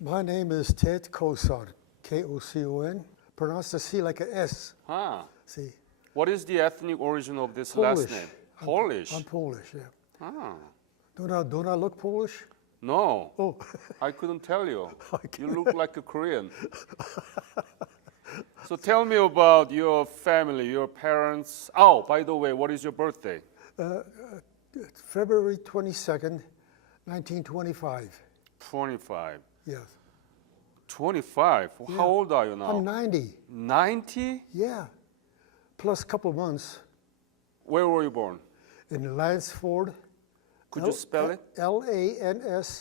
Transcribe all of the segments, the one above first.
My name is Ted Kocon, Kocon. Pronounce the C like an S. Huh. See, What is the ethnic origin of this Polish. last name? Polish. I'm Polish, yeah. Ah. Don't I look Polish? No, Oh, I couldn't tell you. Okay. You look like a Korean. So tell me about your family, your parents. Oh, by the way, what is your birthday? February 22nd, 1925. 25. Yes. 25? Yeah. How old are you now? I'm 90. 90? Yeah. Plus a couple months Where were you born? in Lansford. Could you spell it? Lansford,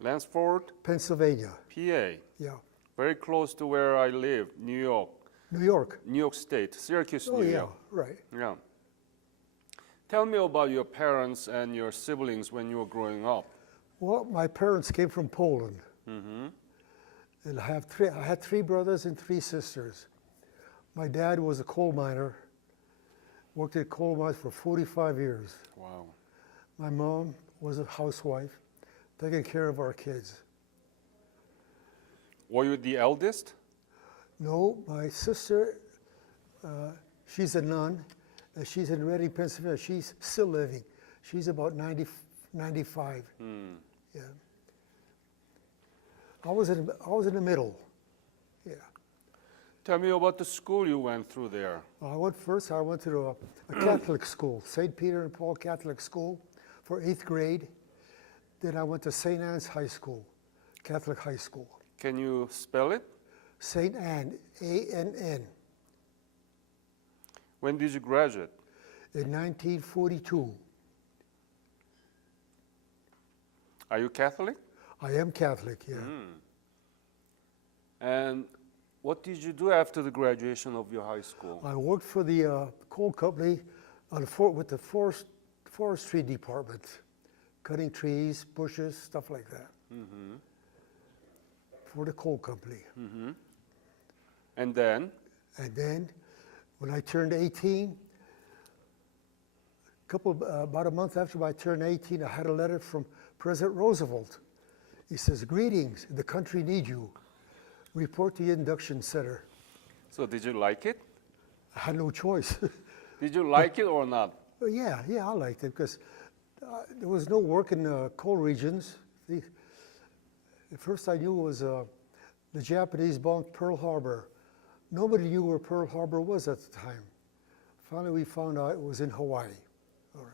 Lansford, Pennsylvania. PA. Yeah. Very close to where I live, New York. New York. New York State, Syracuse, Oh, New yeah, York. right. Yeah. Tell me about your parents and your siblings when you were growing up. Well, my parents came from Poland. Mm-hmm. And I had three brothers and three sisters. My dad was a coal miner, worked at coal mines for 45 years. Wow. My mom was a housewife, taking care of our kids. Were you the eldest? No, my sister, she's a nun, and she's in Reading, Pennsylvania. She's still living. She's about 95. Yeah. I was in the middle. Yeah. Tell me about the school you went through there. I went to a Catholic school, St. Peter and Paul Catholic School for 8th grade. Then I went to St. Anne's High School, Catholic High School. Can you spell it? St. Anne, A-N-N, When did you graduate? in 1942. Are you Catholic? I am Catholic, yeah. And what did you do after the graduation of your high school? I worked for the coal company with the forestry department, cutting trees, bushes, stuff like that, for the coal company. And then? And then, when I turned 18, about a month after I turned 18, I had a letter from President Roosevelt. He says, "Greetings, the country needs you. Report to the induction center." So did you like it? I had no choice. Did you like it or not? Well, yeah, I liked it because there was no work in coal regions. The first I knew was the Japanese bombed Pearl Harbor. Nobody knew where Pearl Harbor was at the time. Finally, we found out it was in Hawaii. All right.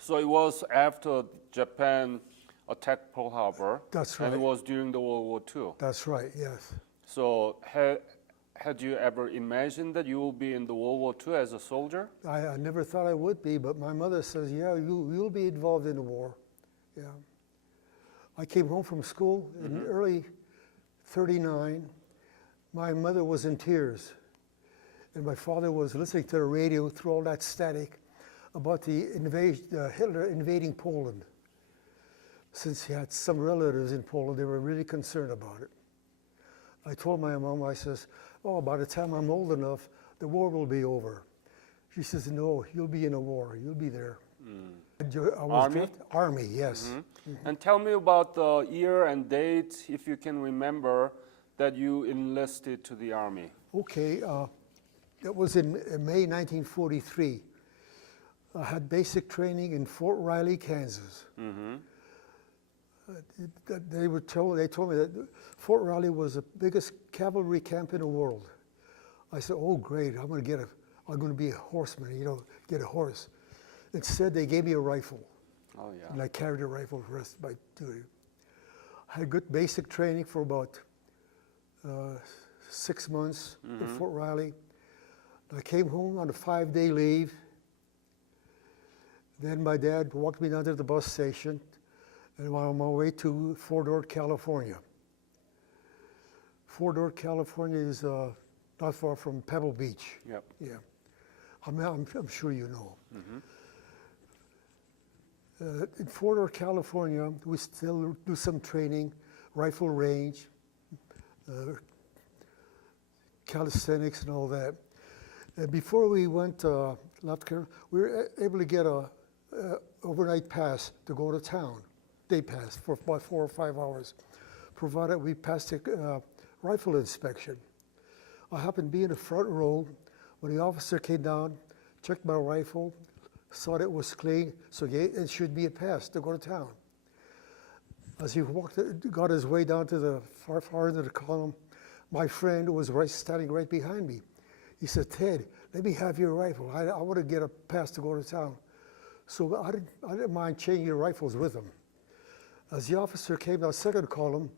So it was after Japan attacked Pearl Harbor. That's And it right. was during the World War II. That's right, yes. So had you ever imagined that you will be in the World War II as a soldier? I never thought I would be, but my mother says, "Yeah, you'll be involved in the war." Yeah. I came home from school in early '39. My mother was in tears, and my father was listening to the radio through all that static about the Hitler invading Poland. Since he had some relatives in Poland, they were really concerned about it. I told my mom, I says, "Oh, by the time I'm old enough, the war will be over." She says, "No, you'll be in a war. You'll be there." And I was Army? Army, yes. And tell me about the year and date, if you can remember, that you enlisted to the Army. Okay, that was in May 1943. I had basic training in Fort Riley, Kansas. They told me that Fort Riley was the biggest cavalry camp in the world. I said, "Oh, great! I'm going to be a horseman. Get a horse." Instead, they gave me a rifle, Oh, yeah. and I carried a rifle for the rest of my duty. I had good basic training for about 6 months at Fort Riley. I came home on a 5-day leave. Then my dad walked me down to the bus station, and I'm on my way to Fort Ord, California. Fort Ord, California is not far from Pebble Beach. Yep. Yeah, I'm sure you know. In Fort Ord, California, we still do some training, rifle range, calisthenics and all that. And before we went to North Carolina, we were able to get a overnight pass to go to town, day pass for about 4 or 5 hours, provided we passed a rifle inspection. I happened to be in the front row when the officer came down, checked my rifle, saw that it was clean, so it should be a pass to go to town. As he got his way down to the far end of the column, my friend was standing right behind me. He said, "Ted, let me have your rifle. I want to get a pass to go to town." So I didn't mind changing rifles with him. As the officer came down second column,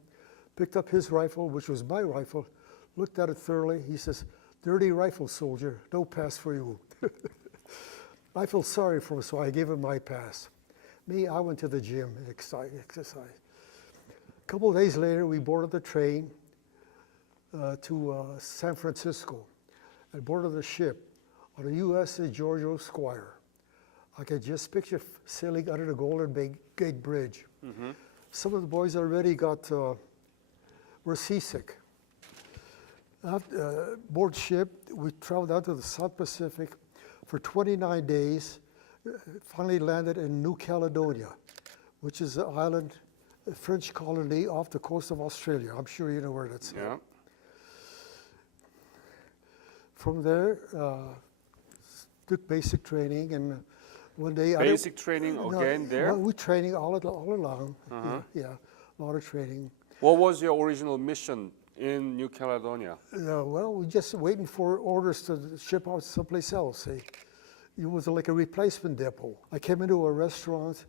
picked up his rifle, which was my rifle, looked at it thoroughly. He says, "Dirty rifle, soldier, no pass for you." I felt sorry for him, so I gave him my pass. Me, I went to the gym, exercise. A couple of days later, we boarded the train to San Francisco. I boarded the ship on the USS George O. Squire. I could just picture sailing under the Golden Gate Bridge. Mm-hmm. Some of the boys already were seasick. Board ship, we traveled out to the South Pacific for 29 days, finally landed in New Caledonia, which is an island, a French colony off the coast of Australia. I'm sure you know where that's at. From there, took basic training, and one day basic training again there? Well, we training all along. Yeah, a lot of training. What was your original mission in New Caledonia? Well, we just waiting for orders to ship out someplace else. It was like a replacement depot. I came into a restaurant,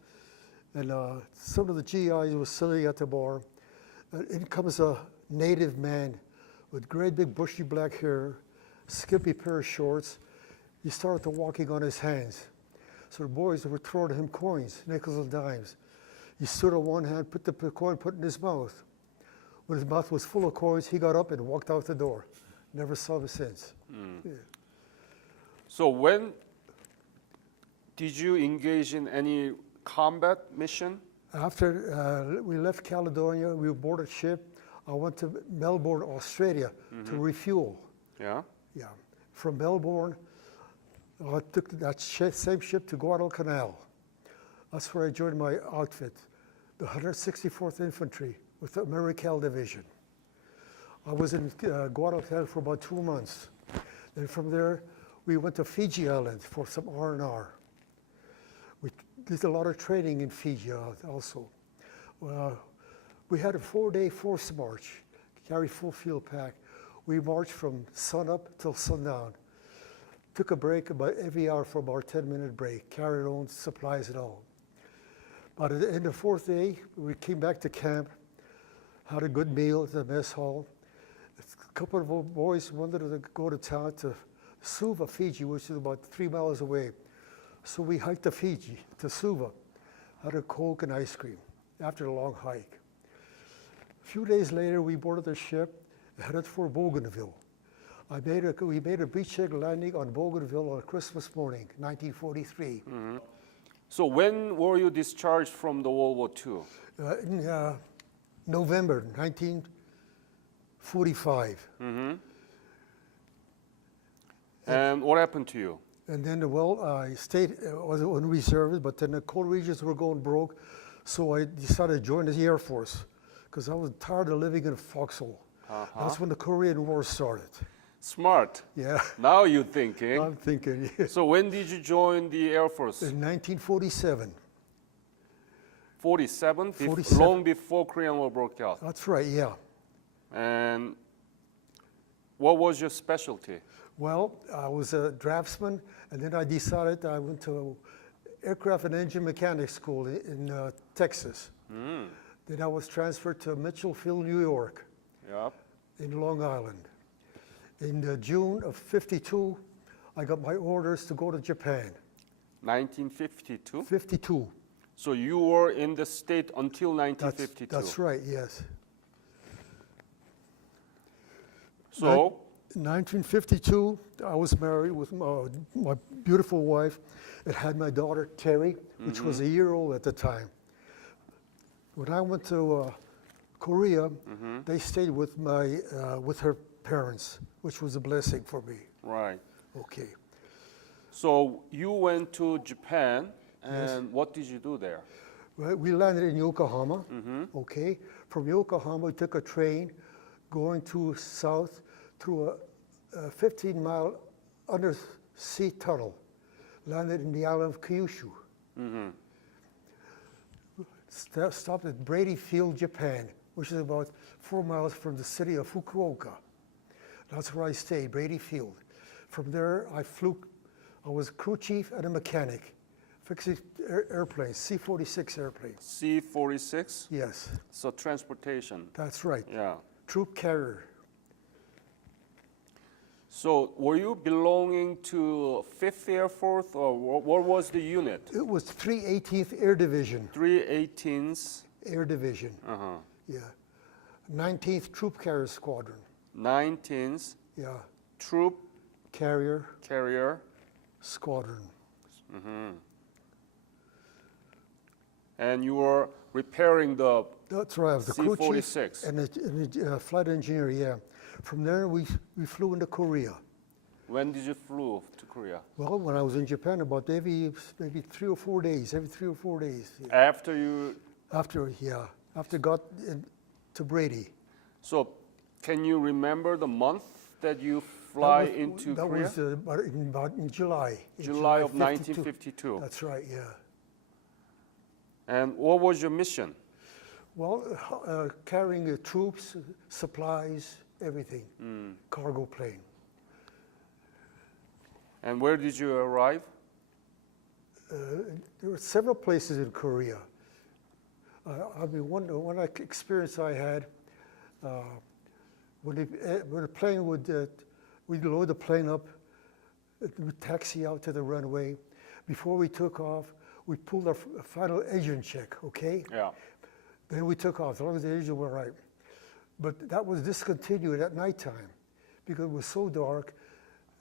and some of the GIs were sitting at the bar. In comes a native man with great big bushy black hair, skimpy pair of shorts. He started walking on his hands. So the boys were throwing him coins, nickels and dimes. He stood on one hand, put the coin, put it in his mouth. When his mouth was full of coins, he got up and walked out the door. Never saw him since. Yeah. So when did you engage in any combat mission? After we left Caledonia, we boarded ship. I went to Melbourne, Australia to refuel. Yeah. Yeah. From Melbourne, I took that same ship to Guadalcanal. That's where I joined my outfit, the 164th Infantry with the Marical Division. I was in Guadalcanal for about 2 months. Then from there, we went to Fiji Island for some R&R. We did a lot of training in Fiji also. We had a 4-day force march, carry full field pack. We marched from sunup till sundown. Took a break about every hour for about a 10-minute break, carried our own supplies and all. But at the end of the 4th day, we came back to camp, had a good meal at the mess hall. A couple of boys wanted to go to town to Suva, Fiji, which is about 3 miles away. So we hiked to Fiji, to Suva, had a Coke and ice cream after a long hike. A few days later, we boarded the ship, headed for Bougainville. We made a beachhead landing on Bougainville on Christmas morning, 1943. Mm-hmm. So when were you discharged from the World War II? In November 1945. Mm-hmm. And what happened to you? And then, I stayed, was on reserve, but then the coal regions were going broke, so I decided to join the Air Force, because I was tired of living in a foxhole. That's when the Korean War started. Smart. Yeah. Now you're thinking. I'm thinking, yeah. So when did you join the Air Force? In 1947. 47? 47. Long before Korean War broke out. That's right, yeah. And what was your specialty? Well, I was a draftsman, and then I decided I went to aircraft and engine mechanics school in Texas. Mm. Then I was transferred to Mitchellville, New York, Yep. in Long Island. In June of '52, I got my orders to go to Japan. 1952? 52. So you were in the state until 1952? That's right, yes. So? In 1952, I was married with my beautiful wife and had my daughter, Terry, which was a year old at the time. When I went to Korea, they stayed with with her parents, which was a blessing for me. Right. Okay. So you went to Japan, and Yes. what did you do there? Right, we landed in Yokohama. Okay, from Yokohama we took a train going to south through a 15-mile undersea tunnel. Landed in the island of Kyushu. Stopped at Brady Field, Japan, which is about 4 miles from the city of Fukuoka. That's where I stayed, Brady Field. From there, I was crew chief and a mechanic, fixing airplanes, C-46 airplanes. C-46? Yes, So transportation. that's right. Yeah. Troop carrier. So were you belonging to 5th Air Force or what was the unit? It was 318th Air Division. 318th. Air Division, Uh-huh. yeah. 19th Troop Carrier Squadron, 19th yeah. Troop Carrier Carrier. Squadron. And you were repairing the That's right, I was the crew chief C-46. and the flight engineer, yeah. From there, we flew into Korea. When did you flew to Korea? Well, when I was in Japan, about maybe 3 or 4 days, every 3 or 4 days. Yeah. After you, After got to Brady. so can you remember the month that you fly into that Korea? was about in July. In July of 52. 1952. That's right, yeah. And what was your mission? Well, carrying troops, supplies, everything. Cargo plane. And where did you arrive? There were several places in Korea. I mean, one experience I had, when the plane we'd load the plane up, we'd taxi out to the runway. Before we took off, we pulled our final engine check, okay? Yeah. Then we took off, as long as the engine were right. But that was discontinued at nighttime because it was so dark.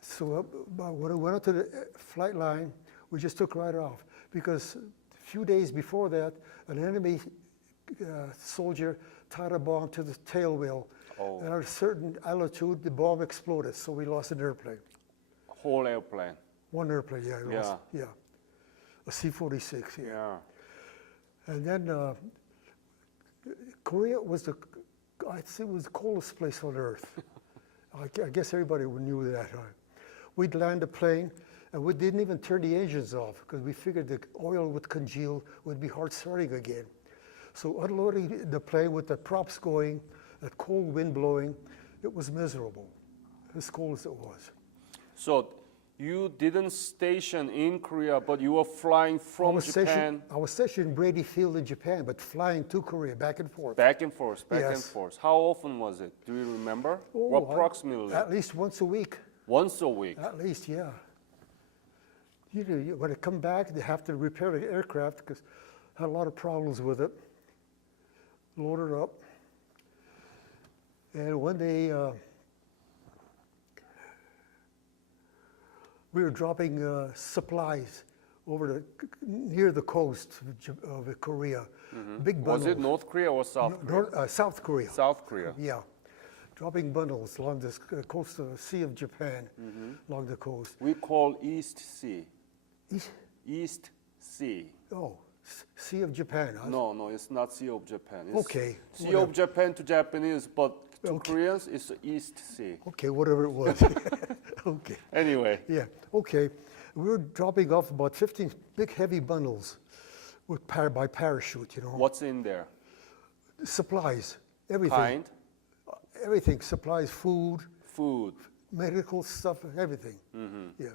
So when I went up to the flight line, we just took right off because a few days before that, an enemy soldier tied a bomb to the tail wheel. Oh. And at a certain altitude, the bomb exploded, so we lost an airplane. Whole airplane. One airplane, yeah. We lost, Yeah. yeah. A C-46, yeah. Yeah. And then Korea was I'd say it was the coldest place on earth. I guess everybody knew that. We'd land a plane, and we didn't even turn the engines off because we figured the oil would congeal, would be hard starting again. So unloading the plane with the props going, that cold wind blowing, it was miserable, as cold as it was. So you didn't station in Korea, but you were flying from Japan I was stationed in Brady Field in Japan, but flying to Korea, back and forth. back and forth, back and Yes. forth. How often was it? Do you remember? Oh, Approximately. At least once a week. Once a week. At least, yeah. You know, when they come back, they have to repair the aircraft because had a lot of problems with it. Load it up. And one day, we were dropping supplies over near the coast of Korea. Big bundles. Was it North Korea or South Korea? South Korea. South Korea. Yeah. Dropping bundles along the coast of the Sea of Japan, along the coast. We call East Sea. East, East Sea. oh, Sea of Japan. Huh? No, it's not Sea of Japan. It's Okay, Sea whatever. of Japan to Japanese, but to Okay. Koreans, it's East Sea. Okay, whatever it was. Okay. Anyway, Yeah, okay. We were dropping off about 15 big heavy bundles with by parachute, you know. what's in there? Supplies, everything. Kind? Everything, supplies, food, Food. medical stuff, everything. Yeah.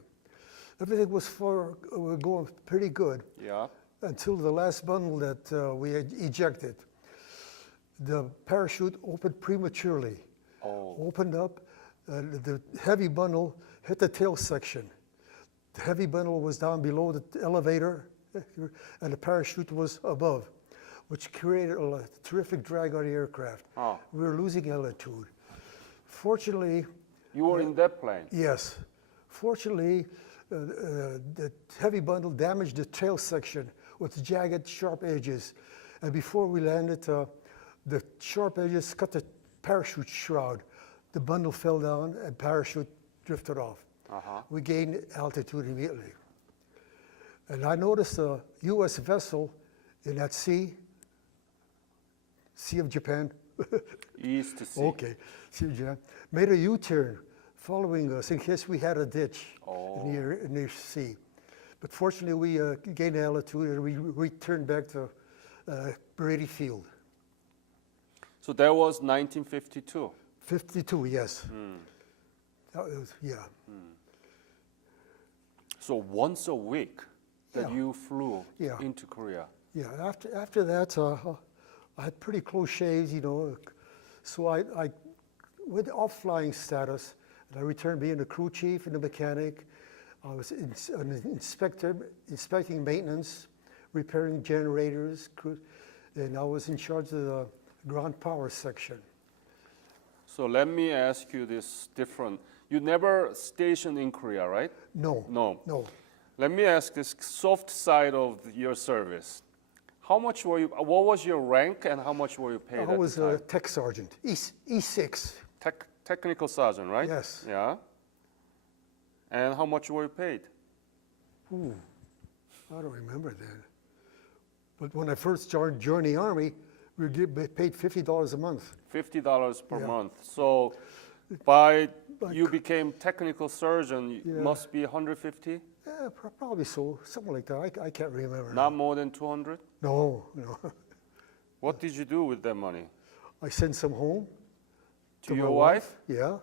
Everything was going pretty good Yeah. until the last bundle that we had ejected. The parachute opened prematurely. Oh. Opened up, the heavy bundle hit the tail section. The heavy bundle was down below the elevator, and the parachute was above, which created a terrific drag on the aircraft. Oh. We were losing altitude. Fortunately, You were in that plane. yes, fortunately, the heavy bundle damaged the tail section with jagged, sharp edges. And before we landed, the sharp edges cut the parachute shroud. The bundle fell down and parachute drifted off. Uh-huh. We gained altitude immediately. And I noticed a U.S. vessel in that sea of Japan. East Sea. Okay, Sea of Japan. Made a U-turn following us in case we had a ditch Oh. in the sea. But fortunately, we gained altitude and we returned back to Brady Field. So that was 1952. 52, yes. That was, yeah. So once a week that Yeah. you flew Yeah. into Korea. Yeah, after that, I had pretty close shaves, you know. So I went off flying status, and I returned being the crew chief and the mechanic. I was an inspector, inspecting maintenance, repairing generators, and I was in charge of the ground power section. So let me ask you this different. You never stationed in Korea, right? No. No. No. Let me ask this soft side of your service. How much were you? What was your rank, and how much were you paid I at was the time? a tech sergeant, E6. Technical sergeant, right? Yes. Yeah. And how much were you paid? Ooh, I don't remember that. But when I first joined the Army, we were paid $50 a month. $50 per Yeah. month. So, by Like- you became technical surgeon, it Yeah. must be 150, Yeah, probably so, something like that. I can't remember. not more than 200. No, no. What did you do with that money? I sent some home To my your wife? Yeah.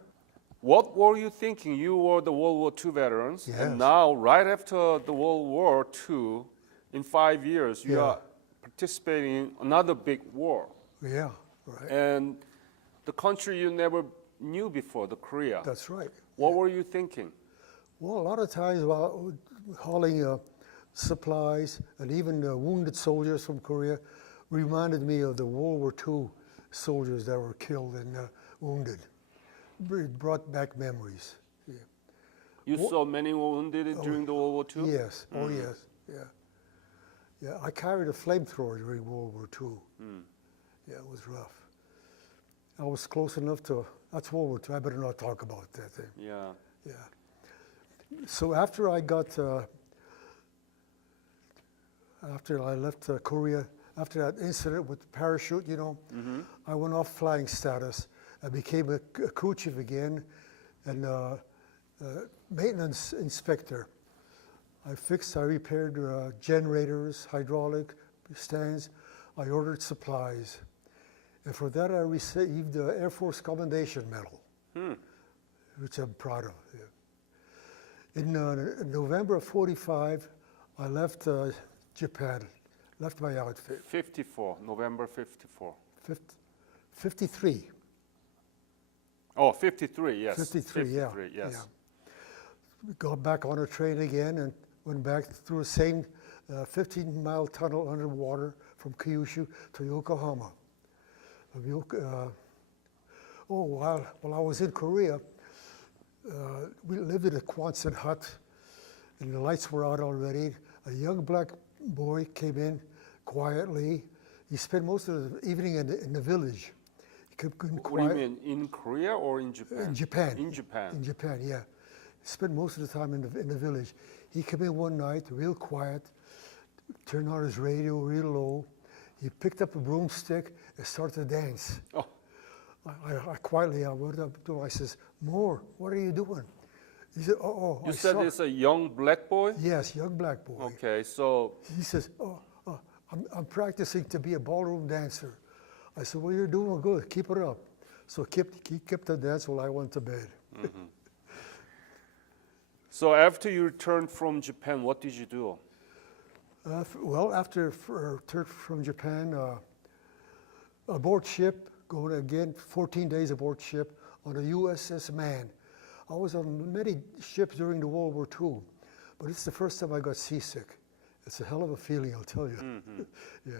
What were you thinking? You were the World War II veterans, Yes. and now, right after the World War II, in 5 years, you Yeah. are participating in another big war. Yeah, right. And the country you never knew before, the Korea. That's right. What were you thinking? Well, a lot of times while hauling supplies and even wounded soldiers from Korea reminded me of the World War II soldiers that were killed and wounded. It brought back memories. Yeah. You saw many wounded during the World War II? Yes. Oh, yes. Yeah. Yeah. I carried a flamethrower during World War II. Yeah, it was rough. I was close enough to. That's World War II. I better not talk about that thing. Yeah. Yeah. So after I got, after I left Korea, after that incident with the parachute, you know, I went off flying status. I became a crew chief again and maintenance inspector. I repaired generators, hydraulic stands. I ordered supplies. And for that, I received the Air Force Commendation Medal, which I'm proud of. Yeah. In November of '45, I left Japan, left my outfit. 54, November 54. 53. Oh, 53, yes. 53, yeah. 53, yes. Yeah. We got back on a train again and went back through the same 15-mile tunnel underwater from Kyushu to Yokohama. While I was in Korea, we lived in a Quonset hut, and the lights were out already. A young black boy came in quietly. He spent most of the evening in the village. He kept What do you quiet. mean, in Korea or in Japan? In Japan. In Japan. In Japan, yeah. Spent most of the time in the village. He came in one night, real quiet, turned on his radio real low. He picked up a broomstick and started to dance. Oh, I quietly, I went up to him. I says, "Moore, what are you doing?" He said, "Oh, you I said saw-" it's a young black boy? Yes, young black boy. Okay, so He says, I'm practicing to be a ballroom dancer." I said, "Well, you're doing good. Keep it up." So he kept the dance while I went to bed. so after you returned from Japan, what did you do? Well, after returned from Japan, aboard ship, going again 14 days aboard ship on a USS Man. I was on many ships during the World War II, but it's the first time I got seasick. It's a hell of a feeling, I'll tell you. Yeah.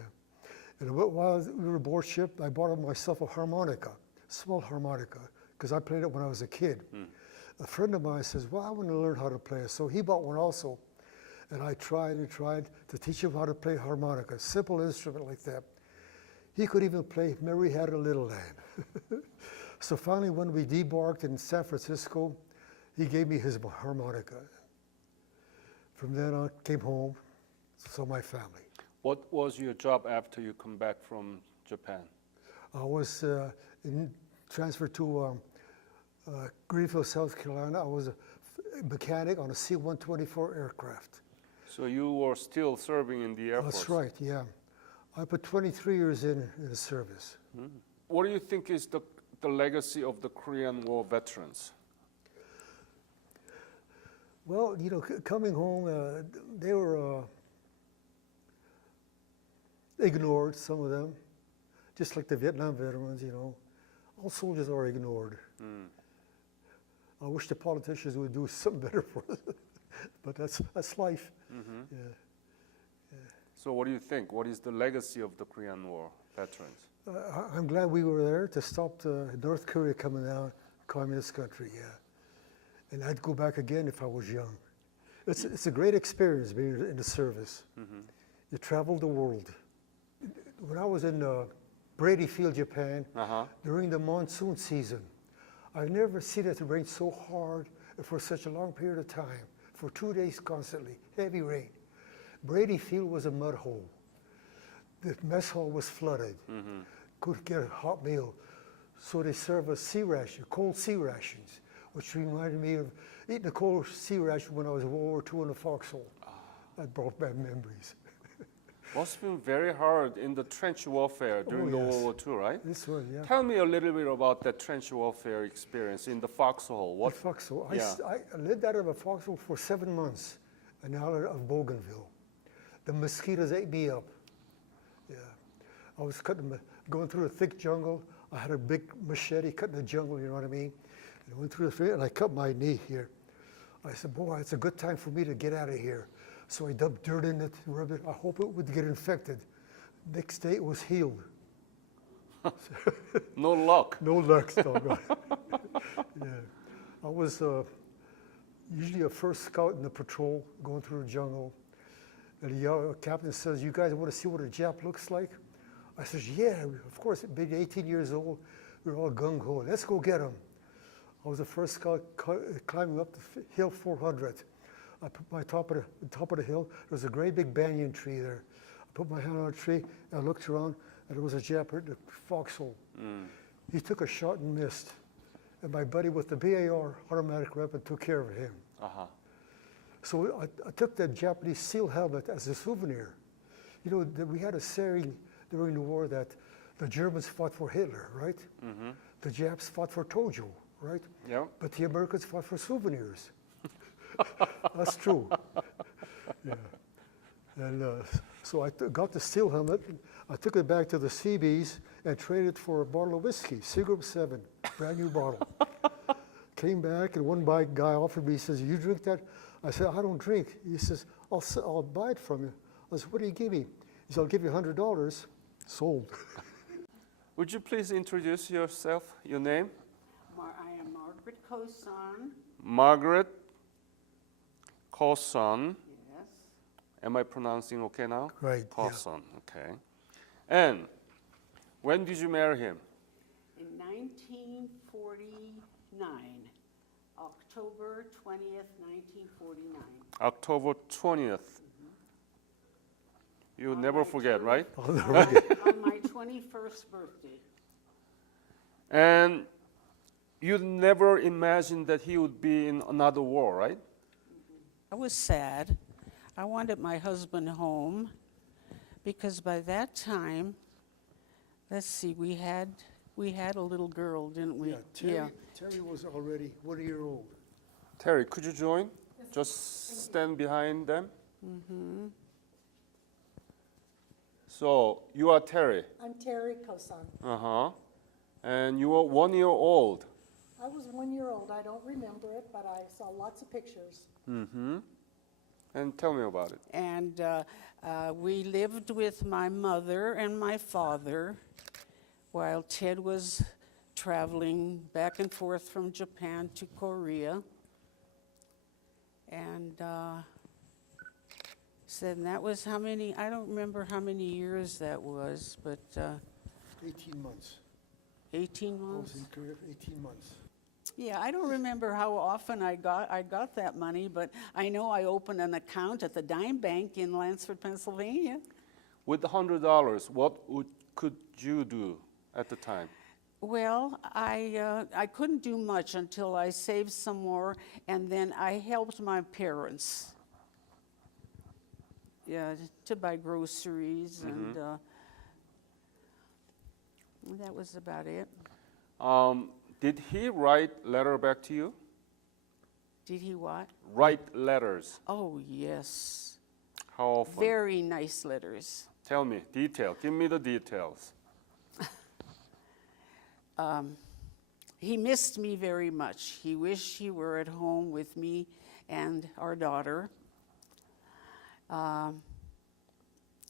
And while we were aboard ship, I bought myself a harmonica, small harmonica, because I played it when I was a kid. A friend of mine says, "Well, I want to learn how to play it." So he bought one also. And I tried and tried to teach him how to play harmonica, a simple instrument like that. He could even play "Mary Had a Little Lamb." So finally, when we debarked in San Francisco, he gave me his harmonica. From then on, came home, saw my family. What was your job after you come back from Japan? I was transferred to Greenville, South Carolina. I was a mechanic on a C-124 aircraft. So you were still serving in the Air Force? That's right, yeah. I put 23 years in the service. What do you think is the legacy of the Korean War veterans? Well, you know, coming home, they were ignored, some of them, just like the Vietnam veterans, you know. All soldiers are ignored. I wish the politicians would do something better for us, but that's life. Yeah. So what do you think? What is the legacy of the Korean War veterans? I'm glad we were there to stop North Korea coming down, communist country, yeah. And I'd go back again if I was young. It's a great experience being in the service. You travel the world. When I was in Brady Field, Japan, during the monsoon season, I've never seen it rain so hard for such a long period of time, for 2 days constantly, heavy rain. Brady Field was a mud hole. The mess hall was flooded. Couldn't get a hot meal. So they serve us cold sea rations, which reminded me of eating a cold sea ration when I was in World War II in the foxhole. That brought back memories. Must have been very hard in the trench warfare during the World War II, right? This one, yeah. Tell me a little bit about that trench warfare experience in the foxhole. The foxhole. I lived out of a foxhole for 7 months, an hour of Bougainville. The mosquitoes ate me up. Yeah, I was going through a thick jungle. I had a big machete cutting the jungle, you know what I mean? And I went through the field and I cut my knee here. I said, boy, it's a good time for me to get out of here. So I dumped dirt in it, rubbed it. I hope it would get infected. Next day it was healed. No luck. No luck, doggone. Yeah. I was usually a first scout in the patrol going through the jungle. And the captain says, you guys want to see what a Jap looks like? I says, yeah, of course, being 18 years old, we were all gung-ho. Let's go get him. I was the first scout climbing up the hill 400. I put my top of the hill. There was a great big banyan tree there. I put my hand on the tree, and I looked around, and there was a Jap in the foxhole. He took a shot and missed. And my buddy with the BAR automatic weapon took care of him. So I took that Japanese SEAL helmet as a souvenir. You know, we had a saying during the war that the Germans fought for Hitler, right? The Japs fought for Tojo, right? Yeah. But the Americans fought for souvenirs. That's true. Yeah. And so I got the SEAL helmet. I took it back to the Seabees and traded it for a bottle of whiskey, Seagram 7, brand new bottle. Came back and one guy offered me, he says, you drink that? I said, I don't drink. He says, I'll buy it from you. I said, what do you give me? He said, I'll give you $100. Sold. Would you please introduce yourself, your name? I am Margaret Kocon. Margaret Kocon. Yes. Am I pronouncing okay now? Right, yeah. Kocon, okay. And when did you marry him? In 1949, October 20th, 1949. October 20th. You never forget, right? I'll never forget. On my 21st birthday. And you never imagined that he would be in another war, right? I was sad. I wanted my husband home because by that time, let's see, we had a little girl, didn't we? Yeah, Terry was already 1 year old. Terry, could you join? Just stand behind them. So you are Terry. I'm Terry Kocon. And you are 1 year old. I was 1 year old. I don't remember it, but I saw lots of pictures. And tell me about it. And we lived with my mother and my father while Ted was traveling back and forth from Japan to Korea. And said that was how many, I don't remember how many years that was, but 18 months. 18 I was months? in Korea for 18 months. Yeah, I don't remember how often I got that money, but I know I opened an account at the Dime Bank in Lansford, Pennsylvania. With $100, could you do at the time? Well, I couldn't do much until I saved some more, and then I helped my parents. Yeah, to buy groceries, and that was about it. Did he write letter back to you? Did he what? Write letters. Oh, yes. How often? Very nice letters. Tell me, detail. Give me the details. He missed me very much. He wished he were at home with me and our daughter.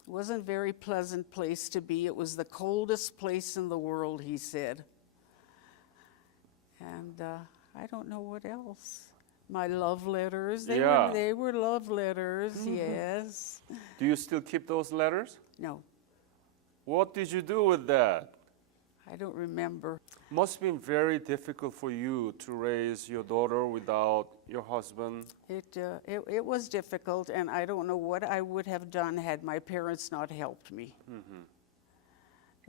Wasn't a very pleasant place to be. It was the coldest place in the world, he said. And I don't know what else. My love letters, they were love letters, yes. Do you still keep those letters? No, What did you do with that? I don't remember. Must have been very difficult for you to raise your daughter without your husband. It was difficult, and I don't know what I would have done had my parents not helped me.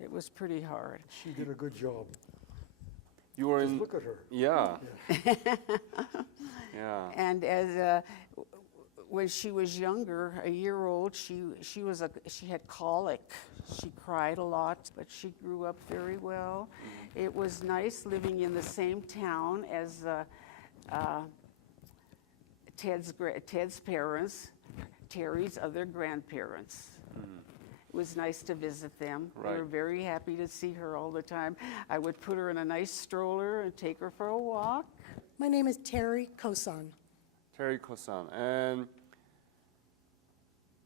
It was pretty hard. She did a good job. You were Just in, look at her. yeah. Yeah. And as when she was younger, a year old, she had colic. She cried a lot, but she grew up very well. It was nice living in the same town as Ted's parents, Terry's other grandparents. It was nice to visit them. We were Right. very happy to see her all the time. I would put her in a nice stroller and take her for a walk. My name is Terry Kocon. Terry Kocon. And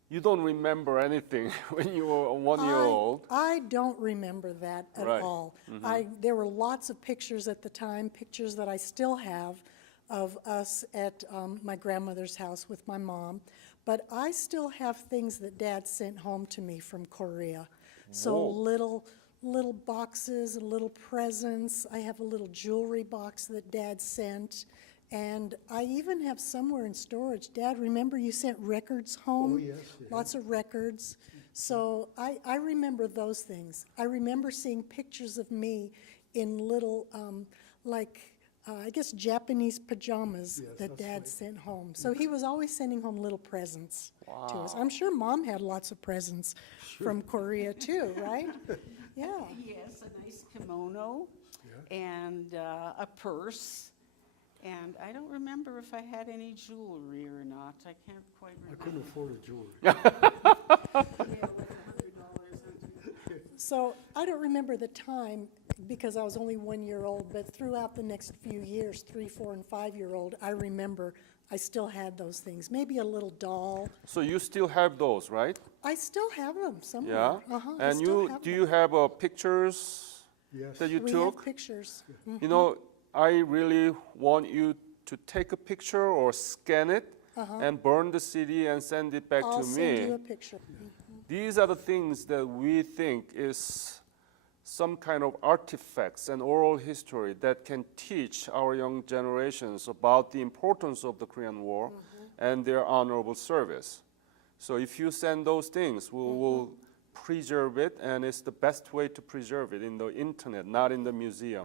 you don't remember anything when you were 1 year old. I don't remember that at Right. all. There were lots of pictures at the time, pictures that I still have of us at my grandmother's house with my mom. But I still have things that Dad sent home to me from Korea. So Whoa. little boxes, little presents. I have a little jewelry box that Dad sent. And I even have somewhere in storage, Dad, remember you sent records home? Oh, yes, yeah. Lots of records. So I remember those things. I remember seeing pictures of me in little, I guess Japanese pajamas Yes, that that's Dad right. sent home. So he was always sending home little presents to us. I'm sure Mom had lots of presents from Korea too, right? Yeah. Yes, a nice kimono and a purse. And I don't remember if I had any jewelry or not. I can't quite I remember. couldn't afford a jewelry. So I don't remember the time because I was only 1 year old, but throughout the next few years, 3, 4, and 5 year old, I remember I still had those things. Maybe a little doll. So you still have those, right? I still have them somewhere. Yeah. I And still you have do them. you have Yes. pictures that you We took? have pictures. You know, I really want you to take a picture or scan it and burn the CD and send it back I'll to send you me. a picture. These are the things that we think is some kind of artifacts and oral history that can teach our young generations about the importance of the Korean War and their honorable service. So if you send those things, we will preserve it, and it's the best way to preserve it in the internet, not in the museum.